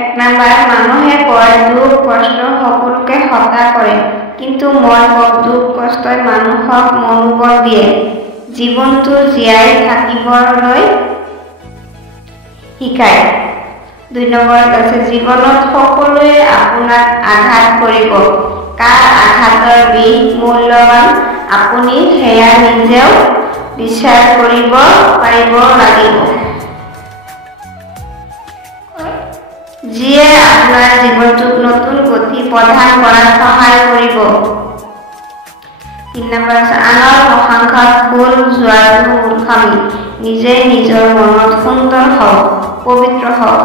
1 number মানুহে কয় দুখ কষ্ট সকলোকে হতা কৰে কিন্তু মই দুখ কষ্টই মানুহক মনোবল দিয়ে জীৱনটো জীয়াই থাকিবলৈ শিকায় 2 নম্বৰত আছে জীৱনত সকলোৱে আপোনাক আঘাত কৰিব কাৰ আঘাতৰ বিষ মূল্যৱান আপুনি সেয়া নিজেও বিচাৰ কৰিব পাৰিব লাগিব যিয়ে আপোনাৰ জীৱনটোক নতুন গতি প্ৰদান কৰাত সহায় কৰিব 3 নম্বৰ আনৰ প্ৰশংসাত ভুল যোৱাটো মূৰ্খামি নিজে নিজৰ মনত সুন্দৰ হওক পবিত্ৰ হওক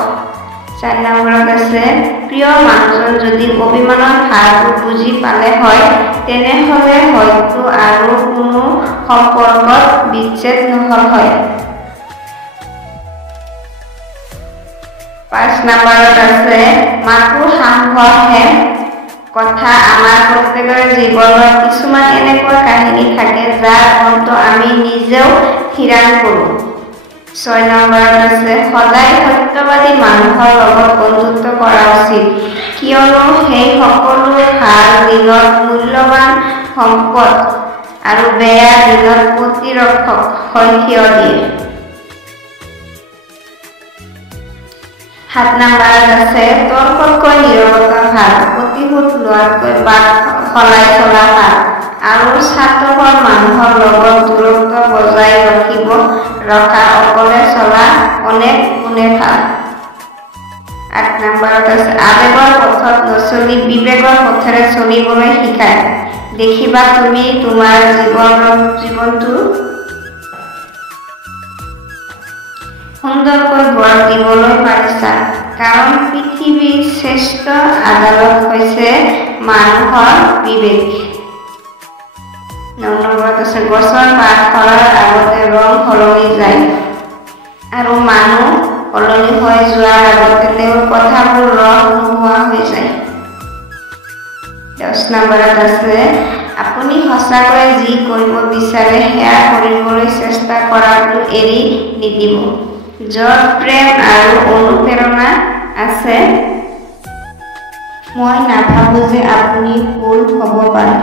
4 নম্বৰত আছে প্ৰিয় মানুহজন যদি অভিমানৰ ভাৰটো বুজি পালে হয় তেনেহলে হয়তো আৰু কোনো সম্পৰ্কত বিচ্ছেদ নহল হয় 5 নম্বৰত আছে মাথো সাহসহে কথা আমাৰ প্ৰত্যেকৰ জীৱনত কিছুমান এনেকুৱা কাহিনী থাকে যাৰ অন্ত আমি নিজেও হিৰাণ কৰোঁ 6 নম্বৰত আছে সদায় সত্যবাদী মানুহৰ লগত বন্ধুত্ব কৰা উচিত কিয়নো সেই সকলো ভাল দিনত মূল্যৱান সম্পদ আৰু বেয়া দিনত প্ৰতিৰক্ষক হৈ থিয় দিয়ে 7 নম্বৰত আছে তৰ্কতকৈ নীৰৱতা ভাল প্ৰতিশোধ লোৱাতকৈ বাট সলাই চলা ভাল আৰু স্বাৰ্থপৰ মানুহৰ লগত দূৰত্ব বজাই ৰখা অকলে চলা অনেক গুণে ভাল 8 নম্বৰত আছে আবেগৰ পথত নচলি বিবেকৰ পথেৰে চলিবলৈ শিকায় দেখিবা তুমি তোমাৰ জীৱনটো সুন্দৰকৈ গঢ় দিবলৈ পাৰিছা কাৰণ পৃথিৱীৰ শ্ৰেষ্ঠ আদালত হৈছে মানুহৰ বিবেক 9 নম্বৰত আছে গছৰ পাত সৰাৰ আগতে ৰং সলনি যায় আৰু মানুহ সলনি হৈ যোৱাৰ আগতে তেওঁৰ কথাবোৰ ৰং নোহোৱা হৈ যায় 10 নম্বৰত আছে আপুনি সঁচাকৈ যি কৰিব বিচাৰে সেয়া কৰিবলৈ চেষ্টা কৰাটো এৰি নিদিব য'ত প্ৰেম আৰু অনুপ্ৰেৰণা আছে মই নাভাবোঁ যে আপুনি ভুল হ'ব পাৰে